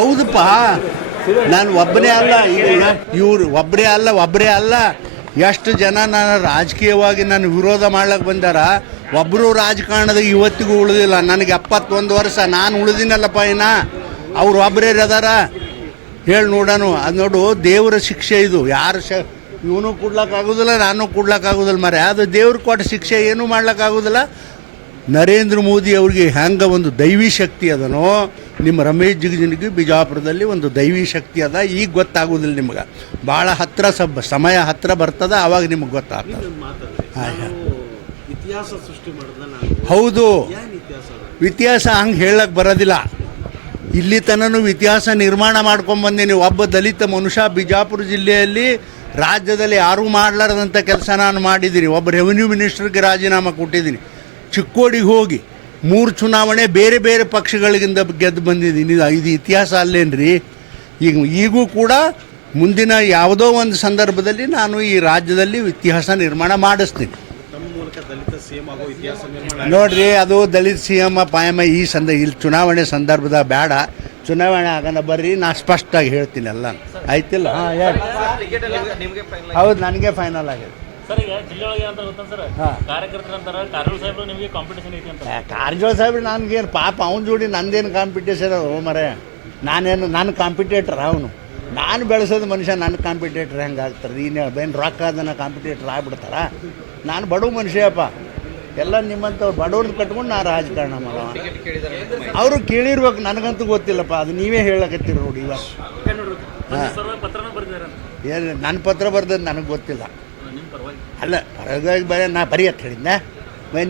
ಹೌದಪ್ಪ, ನಾನು ಒಬ್ಬನೇ ಅಲ್ಲ, ಈಗ ಇವ್ರು ಒಬ್ಬರೇ ಅಲ್ಲ ಎಷ್ಟು ಜನ ನಾನು ರಾಜಕೀಯವಾಗಿ ನಾನು ವಿರೋಧ ಮಾಡ್ಲಿಕ್ಕೆ ಬಂದಾರ. ಒಬ್ಬರು ರಾಜಕಾರಣದಾಗ ಇವತ್ತಿಗೂ ಉಳಿದಿಲ್ಲ. ನನಗೆ 71 ವರ್ಷ, ನಾನು ಉಳಿದಿನಲ್ಲಪ್ಪ. ಅವ್ರು ಒಬ್ಬರೇ ಅದಾರ ಹೇಳಿ ನೋಡೋಣ. ಅದು ನೋಡು, ದೇವರ ಶಿಕ್ಷೆ ಇದು. ಯಾರು ಇವನು ಕೊಡ್ಲಿಕ್ಕಾಗೋದಿಲ್ಲ, ನಾನು ಕೊಡ್ಲಿಕ್ಕಾಗೋದಿಲ್ಲ ಮರೆ. ಅದು ದೇವ್ರು ಕೊಟ್ಟ ಶಿಕ್ಷೆ, ಏನೂ ಮಾಡ್ಲಿಕ್ಕಾಗೋದಿಲ್ಲ. ನರೇಂದ್ರ ಮೋದಿ ಅವ್ರಿಗೆ ಹೆಂಗೆ ಒಂದು ದೈವಿ ಶಕ್ತಿ ಅದನೋ, ನಿಮ್ಮ ರಮೇಶ್ ಜಿಗಜಿಣಗಿ ಬಿಜಾಪುರದಲ್ಲಿ ಒಂದು ದೈವಿ ಶಕ್ತಿ ಅದ. ಈಗ ಗೊತ್ತಾಗೋದಿಲ್ಲ ನಿಮ್ಗೆ, ಭಾಳ ಹತ್ತಿರ ಸಮಯ ಹತ್ತಿರ ಬರ್ತದೆ, ಆವಾಗ ನಿಮಗೆ ಗೊತ್ತಾಗ್ತದೆ. ಹೌದು, ಇತಿಹಾಸ ಹಂಗೆ ಹೇಳಕ್ಕೆ ಬರೋದಿಲ್ಲ. ಇಲ್ಲಿ ತನೂ ಇತಿಹಾಸ ನಿರ್ಮಾಣ ಮಾಡ್ಕೊಂಬಂದೀನಿ. ಒಬ್ಬ ದಲಿತ ಮನುಷ್ಯ ಬಿಜಾಪುರ ಜಿಲ್ಲೆಯಲ್ಲಿ ರಾಜ್ಯದಲ್ಲಿ ಯಾರೂ ಮಾಡಲಾರ್ದಂಥ ಕೆಲಸ ನಾನು ಮಾಡಿದ್ದೀನಿ. ಒಬ್ಬ ರೆವಿನ್ಯೂ ಮಿನಿಸ್ಟರ್ಗೆ ರಾಜೀನಾಮೆ ಕೊಟ್ಟಿದ್ದೀನಿ. ಚಿಕ್ಕೋಡಿಗೆ ಹೋಗಿ 3 ಚುನಾವಣೆ ಬೇರೆ ಬೇರೆ ಪಕ್ಷಗಳಿಗಿಂದ ಗೆದ್ದು ಬಂದಿದ್ದೀನಿ. ಇದು ಇತಿಹಾಸ ಅಲ್ಲೇನ್ರಿ? ಈಗೂ ಕೂಡ ಮುಂದಿನ ಯಾವುದೋ ಒಂದು ಸಂದರ್ಭದಲ್ಲಿ ನಾನು ಈ ರಾಜ್ಯದಲ್ಲಿ ಇತಿಹಾಸ ನಿರ್ಮಾಣ ಮಾಡಿಸ್ತೀನಿ. ನೋಡ್ರಿ, ಅದು ದಲಿತ ಸಿ ಎಮ್ ಪಾಯಮ ಇಲ್ಲಿ ಚುನಾವಣೆ ಸಂದರ್ಭದಾಗ ಬೇಡ. ಚುನಾವಣೆ ಆಗೋಣ ಬರ್ರಿ, ನಾ ಸ್ಪಷ್ಟವಾಗಿ ಹೇಳ್ತೀನಿ ಎಲ್ಲ. ಆಯ್ತಿಲ್ಲ? ಹಾಂ, ಹೇಳಿ. ಹೌದು, ನನಗೆ ಫೈನಲ್ ಆಗಿದೆ. ಕಾರಜೋಳ ಸಾಹೇಬ್ರು ನನಗೇನು ಪಾಪ, ಅವ್ನ ಜೋಡಿ ನಂದೇನು ಕಾಂಪಿಟೇಷನ್ ಅದು ಮರೆ. ನನ್ನ ಕಾಂಪಿಟೇಟರ್ ಅವನು. ನಾನು ಬೆಳೆಸೋದು ಮನುಷ್ಯ, ನನ್ನ ಕಾಂಪಿಟೇಟರ್ ಹೆಂಗೆ ಆಗ್ತಾರೆ? ಏನು ರೊಕ್ಕ ಅದನ್ನು ಕಾಂಪಿಟೇಟರ್ ಆಗ್ಬಿಡ್ತಾರ? ನಾನು ಬಡವ ಮನುಷ್ಯಪ್ಪ. ಎಲ್ಲ ನಿಮ್ಮಂಥವ್ರು ಬಡವ್ರನ್ನ ಕಟ್ಕೊಂಡು ನಾನು ರಾಜಕಾರಣ ಮಾಡೋ. ಅವರು ಕೇಳಿರ್ಬೇಕು, ನನಗಂತೂ ಗೊತ್ತಿಲ್ಲಪ್ಪ. ಅದು ನೀವೇ ಹೇಳಕತ್ತೀರಿ ನೋಡಿ ಇವಾಗ. ಹಾಂ, ಏನು ನನ್ನ ಪತ್ರ ಬರ್ದದ್ದು ನನಗೆ ಗೊತ್ತಿಲ್ಲ. ಅಲ್ಲ, ಪರವಾಗಿ ಬರೀ ಅಂತ ಹೇಳಿದ್ದೆ.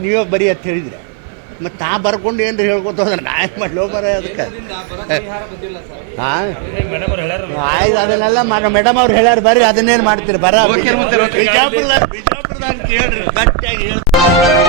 ನೀವಾಗ ಬರೀ ಅಂತ ಹೇಳಿದ್ರೆ ಮತ್ತು ನಾ ಬರ್ಕೊಂಡು ಏನ್ರಿ ಹೇಳ್ಕೊತ ಹೋದ್ರೆ ನಾ ಏನು ಮಾಡ್ಲೋ ಬರೀ ಅದಕ್ಕೆ. ಹಾಂ, ಆಯ್ತು, ಅದನ್ನೆಲ್ಲ ಮೇಡಮ್ ಅವ್ರು ಹೇಳ್ಯಾರ. ಬರ್ರಿ, ಅದನ್ನೇನು ಮಾಡ್ತೀರಿ? ಬಿಜಾಪುರದಾಗ ಕೇಳ್ರಿ, ಗಟ್ಟಿಯಾಗಿ ಹೇಳ್ತಾರೆ.